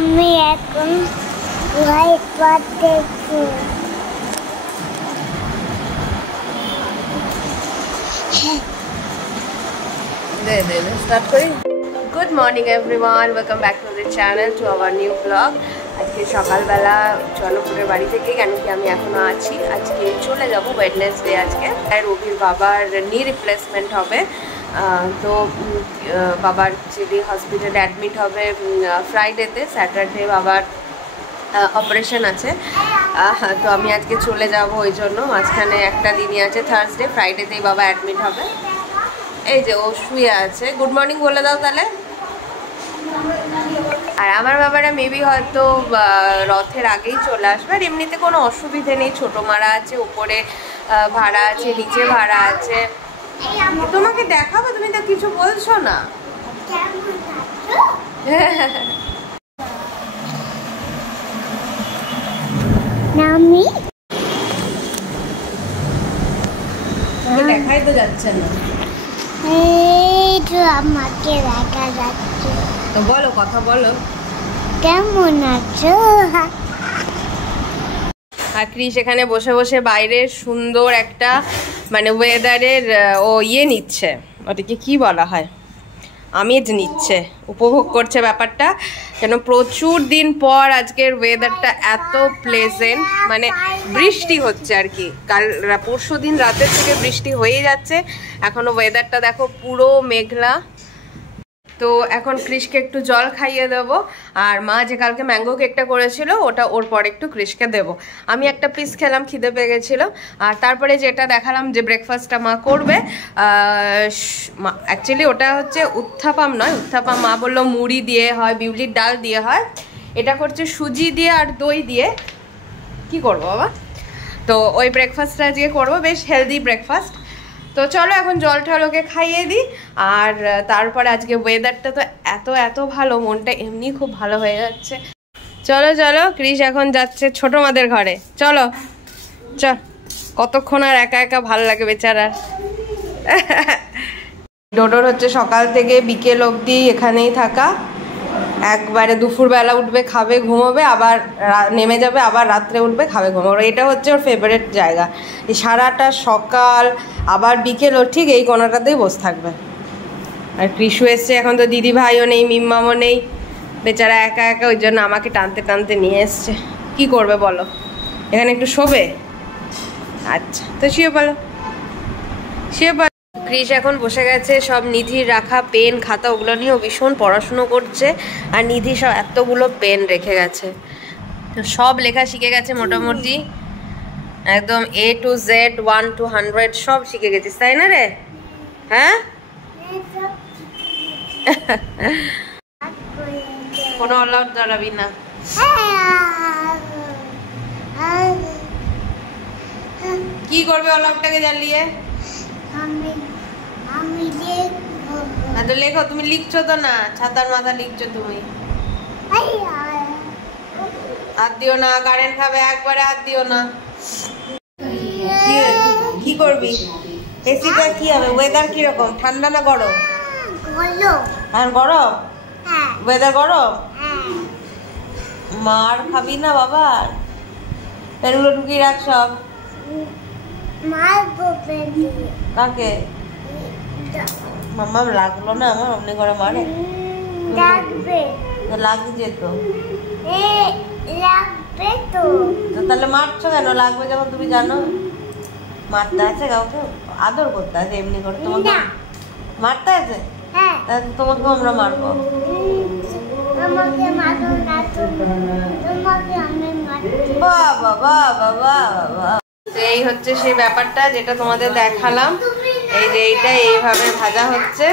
আমি এখন white board দেখছি। স্টার্ট করি। Good morning everyone, welcome back to the channel, to our new blog. আজকে সকালবেলা চন্দ্রপুরের বাড়ি থেকে, কেন কি আমি এখনও আছি, আজকে চলে যাব ওয়েডনেসডে। আজকে রবির বাবার নি রিপ্লেসমেন্ট হবে, তো বাবার যদি হসপিটালে অ্যাডমিট হবে ফ্রাইডেতে, স্যাটারডে বাবার অপারেশন আছে। তো আমি আজকে চলে যাব, ওই জন্য মাঝখানে একটা দিনই আছে, থার্সডে, ফ্রাইডেতেই বাবা অ্যাডমিট হবে। এই যে ও শুয়ে আছে। গুড মর্নিং বলে দাও তাহলে। আর আমার বাবারা মেবি হয়তো রথের আগেই চলে আসবে। আর এমনিতে কোনো অসুবিধে নেই, ছোটো মারা আছে, উপরে ভাড়া আছে, নিচে ভাড়া আছে। তোমাকে দেখাবো, তুমি তো কিছু বলছো না। দেখাই তো যাচ্ছে না, আমাকে দেখা যাচ্ছে। তো বলো, কথা বলো। কেমন আছো? আর ক্রিস এখানে বসে বসে বাইরের সুন্দর একটা মানে ওয়েদারের ও ইয়ে নিচ্ছে, ওটাকে কি বলা হয়, আমেজ নিচ্ছে, উপভোগ করছে ব্যাপারটা। কেন প্রচুর দিন পর আজকের ওয়েদারটা এত প্লেজেন্ট, মানে বৃষ্টি হচ্ছে আর কি, কাল পরশু দিন রাতের থেকে বৃষ্টি হয়ে যাচ্ছে, এখনো ওয়েদারটা দেখো পুরো মেঘলা। তো এখন ক্রিসকে একটু জল খাইয়ে দেবো, আর মা যে কালকে ম্যাঙ্গো কেকটা করেছিল ওটা ওর পর একটু ক্রিসকে দেবো। আমি একটা পিস খেলাম, খিদে পেয়ে গেছিলো। আর তারপরে যেটা দেখালাম যে ব্রেকফাস্টটা মা করবে, অ্যাকচুয়ালি ওটা হচ্ছে উত্থাপাম নয়, উত্থাপাম মা বললো মুড়ি দিয়ে হয়, বিউলির ডাল দিয়ে হয়, এটা করছে সুজি দিয়ে আর দই দিয়ে। কি করবো বাবা, তো ওই ব্রেকফাস্টটা আজকে করবো, বেশ হেলদি ব্রেকফাস্ট। তো চলো এখন জল টল ওকে খাইয়ে দিই। আর তারপরে আজকে ওয়েদারটা তো এত এত ভালো, মনটা এমনি খুব ভালো হয়ে যাচ্ছে। চলো চলো, ক্রিস এখন যাচ্ছে ছোট মাদের ঘরে, চলো চল। কতক্ষণ আর একা একা ভালো লাগে বেচারার। ডোডোর হচ্ছে সকাল থেকে বিকেল অবধি এখানেই থাকা, একবারে দুপুরবেলা উঠবে, খাবে, ঘুমোবে, আবার নেমে যাবে, আবার রাত্রে উঠবে, খাবে, ঘুমোবে। এটা হচ্ছে ওর ফেভারিট জায়গা। এই সারাটা সকাল আবার বিকেল ওর ঠিক এই কোনাটাতেই বসে থাকবে। আর কৃষু এসছে, এখন তো দিদি ভাইও নেই, মিম্মামও নেই, বেচারা একা একা, ওই জন্য আমাকে টানতে টানতে নিয়ে এসছে। কি করবে বলো, এখানে একটু শোবে? আচ্ছা, তো শুয়ে বলো, শুয়ে বলো। ক্রিস এখন বসে গেছে সব নিধির রাখা পেন খাতা ওগুলো নিয়েও ভীষণ পড়াশুনো করছে। আর নিধি সব এতগুলো পেন রেখে গেছে, সব লেখা শিখে গেছে মোটামুটি, একদম A to Z 1 to 100 সব শিখে গেছিস, তাই না রে? হ্যাঁ, কোনো অলাউট দাঁড়াবি না। কি করবে অলাউটটাকে জ্বালিয়ে? না তো লেখো, তুমি লিখছো তো না, ছাতার মাথা লিখছো তুমি। হাত দিও না, কারেন্ট খাবে, একবারে হাত দিও না। কি করবি? এসিটা কি হবে? ওয়েদার কিরকম, ঠান্ডা না গরম? হ্যাঁ গরম, ওয়েদার গরম। মার খাবি না বাবা, পেনগুলো ঢুকিয়ে রাখ সব। কাকে? মাম্মা লাগলো না আমার, অমনি করে মারে? লাগছে তো, তাহলে মারছো কেন? লাগবে যখন তুমি জানো। মারতে আছে কাউকে, আদর করতে আছে এমনি করে, তোমাকে মারতে আছে, তাহলে তোমাকে আমরা মারবো। বাবা বাবা বাবা, এই হচ্ছে সেই ব্যাপারটা যেটা তোমাদের দেখালাম। এই যে এইটা এইভাবে ভাজা হচ্ছে,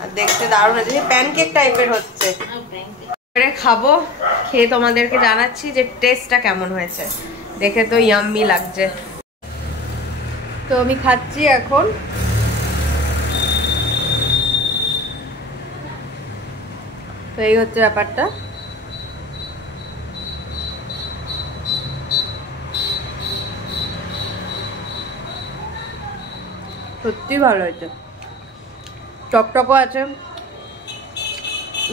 আর দেখতে দারুণ হচ্ছে, প্যানকেক টাইপের হচ্ছে। খাবো, খেয়ে তোমাদেরকে জানাচ্ছি যে টেস্টটা কেমন হয়েছে। দেখে তো ইয়াম্মি লাগছে। তো আমি খাচ্ছি এখন। তো এই হচ্ছে ব্যাপারটা। সত্যি ভালো হয়েছে, টকটকও আছে,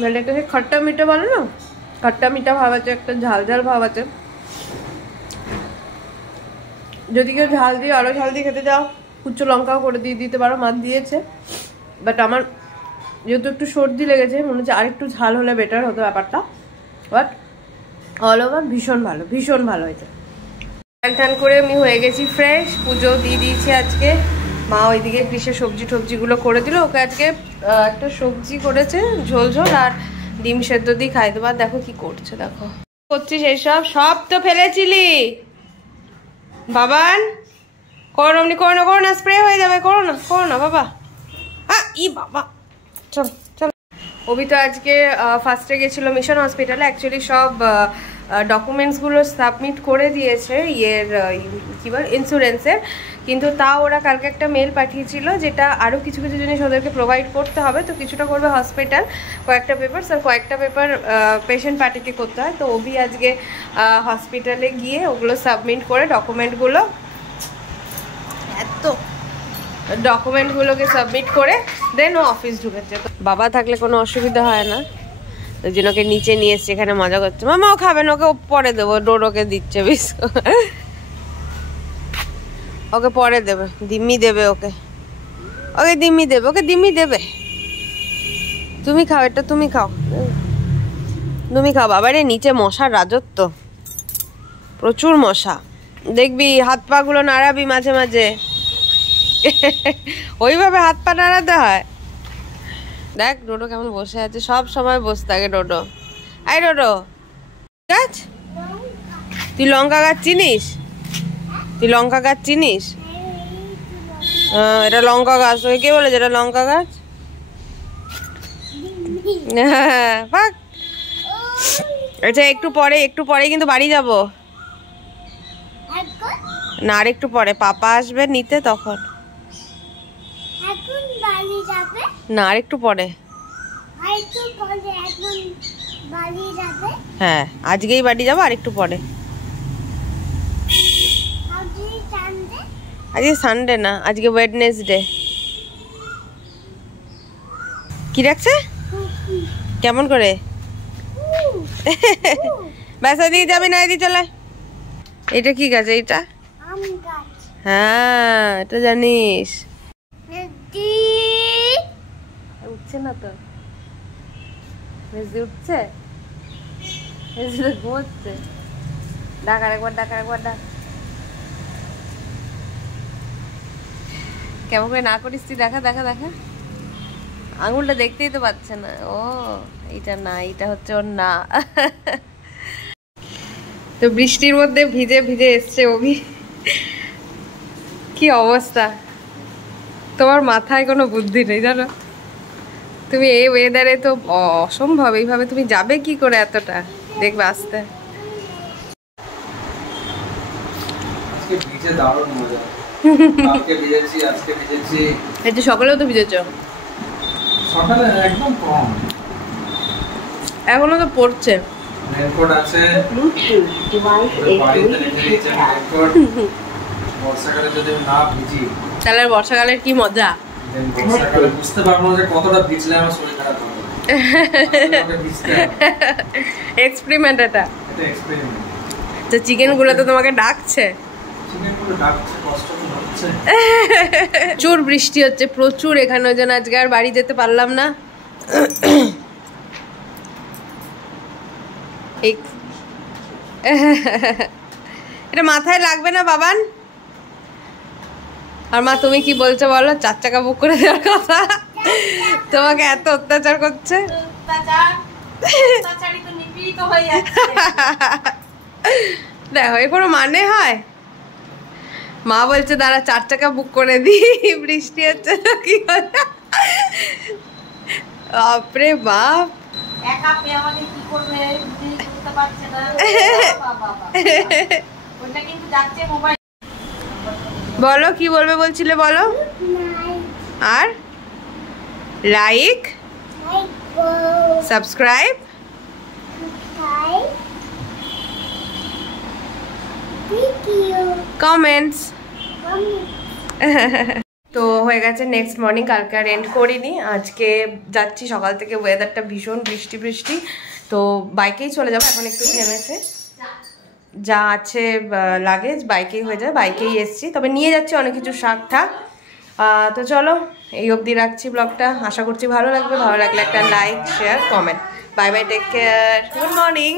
মানে খট্টা মিঠা বলো না, খট্টা মিঠা ভাব আছে, একটা ঝাল ঝাল ভাব আছে। যদি কেউ ঝাল দিয়ে আরো ঝাল দিয়ে খেতে যাও কুচো লঙ্কাও করে দিয়ে দিতে পারো, মা দিয়েছে। বাট আমার যেহেতু একটু সর্দি লেগেছে, মনে হচ্ছে আরেকটু ঝাল হলে বেটার হতো ব্যাপারটা। বাট অল ওভার ভীষণ ভালো, ভীষণ ভালো হয়েছে। টান করে আমি হয়ে গেছি ফ্রেশ, পুজো দিয়ে দিয়েছি আজকে। মা ওইদিকে কৃষের সবজিগুলো করে দিল। ওকে আজকে একটা সবজি করেছে ঝোল ঝোল, আর ডিম সেদ্ধ দিয়ে খাই দেবো। আর দেখো কি করছে, দেখো করছিস এইসব, সব তো ফেলেছিলি বাবান। করো অমনি, করো না, স্প্রে হয়ে যাবে, করো না বাবা। ই বাবা, চল চল। অভি তো আজকে ফার্স্টে গেছিলো মিশন হসপিটালে। অ্যাকচুয়ালি সব ডকুমেন্টসগুলো সাবমিট করে দিয়েছে ইয়ের কী বল ইন্স্যুরেন্সের, কিন্তু তাও ওরা কালকে একটা মেল পাঠিয়েছিল যেটা আরও কিছু কিছু জিনিস ওদেরকে প্রোভাইড করতে হবে। তো কিছুটা করবে হসপিটাল, কয়েকটা পেপারস, আর কয়েকটা পেপার পেশেন্ট পার্টিকে করতে হয়। তো অভি আজকে হসপিটালে গিয়ে ওগুলো সাবমিট করে ডকুমেন্টগুলোকে সাবমিট করে দেন ও অফিস ঢুকেছে। বাবা থাকলে কোনো অসুবিধা হয় না, ওই জন্য ওকে নিচে নিয়ে এসছে, এখানে মজা করছে। মামা ও খাবে না, ওকে পরে দেবো, ডোরোকে দিচ্ছে বিস্কুট, ওকে পরে দেবে, দিম্মি দেবে ওকে দিম্মি দেবে। তুমি খাও, এটা তুমি খাও বাবারে। নিচে মশার রাজত্ব, প্রচুর মশা। দেখবি হাত পা গুলো নাড়াবি মাঝে মাঝে, ওইভাবে হাত পা নাড়াতে হয়। দেখ ডোডো কেমন বসে আছে, সব সময় বসে থাকে ডোডো। আই ডোডো, গাছ তুই লঙ্কা গাছ চিনিস? এটা লঙ্কা গাছ। ওই কে বলেছে এটা লঙ্কা গাছ? আচ্ছা একটু পরে কিন্তু বাড়ি যাব না, আর একটু পরে পাপা আসবে নিতে, তখন না, আর একটু পরে। হ্যাঁ আজকেই বাড়ি যাবো, আর একটু পরে। আজকে সানডে না, আজকে ওয়েডনেসডে। কি রাখছে কেমন করে? বাসা দিয়ে যাবি না, এদিকে চলে। এটা কি গাছ? এইটা হ্যাঁ, এটা জানিস। উঠছে না তো, উঠছে, ঘুমোচ্ছে। ডাক আরেকবার, ডাক। কেমন করে না করিস তুই? দেখা আঙুলটা দেখতেই তো পাচ্ছে না। ও এইটা না, এইটা হচ্ছে ওর না। তো বৃষ্টির মধ্যে ভিজে এসছে অভি। কি অবস্থা, তোমার মাথায় কোনো বুদ্ধি নেই জানো? তুমি এই ওয়েদারে তো অসম্ভব, এইভাবে তুমি যাবে কি করে এতটা? দেখবে আসতে। সকালেও তো ভিজেছ? সকালে একদম কম, এখনো তো পড়ছে। রেনকোট আছে, বর্ষাকালে যদি না ভিজি তাহলে বর্ষাকালের কি মজা। বর্ষাকালে বুঝতে পারবো না যে কতটা ভিজলে আমার শরীর খারাপ হবে। এক্সপেরিমেন্ট এটা এক্সপেরিমেন্ট। তো চিকেন গুলো তো তোমাকে ডাকছে, প্রচুর বৃষ্টি হচ্ছে, প্রচুর এখানে, ওই জন্য আজকে আর বাড়ি যেতে পারলাম না। এটা মাথায় লাগবে না বাবান? আর মা তুমি কি বলছো বলো? 4 চাকা বুক করে দেওয়ার কথা, তোমাকে এত অত্যাচার করছে। দেখো এ কোনো মানে হয়? মা বলছে দাঁড়া 4 চাকা বুক করে দিই, বৃষ্টি হচ্ছে তো কি হবে। বাপরে বাপ, বলো কি বলবে বলছিলে বলো। আর লাইক, সাবস্ক্রাইব, কমেন্টস। তো হয়ে গেছে নেক্সট মর্নিং, কালকে আর এন্ড করিনি, আজকে যাচ্ছি। সকাল থেকে ওয়েদারটা ভীষণ বৃষ্টি বৃষ্টি, তো বাইকেই চলে যাবো। এখন একটু থেমেছে, যা আছে লাগেজ বাইকেই হয়ে যায়, বাইকেই এসছি। তবে নিয়ে যাচ্ছি অনেক কিছু শাক ঠাক। তো চলো এই অবধি রাখছি ব্লগটা, আশা করছি ভালো লাগবে। ভালো লাগলে একটা like, share, comment. Bye bye, take care, good morning.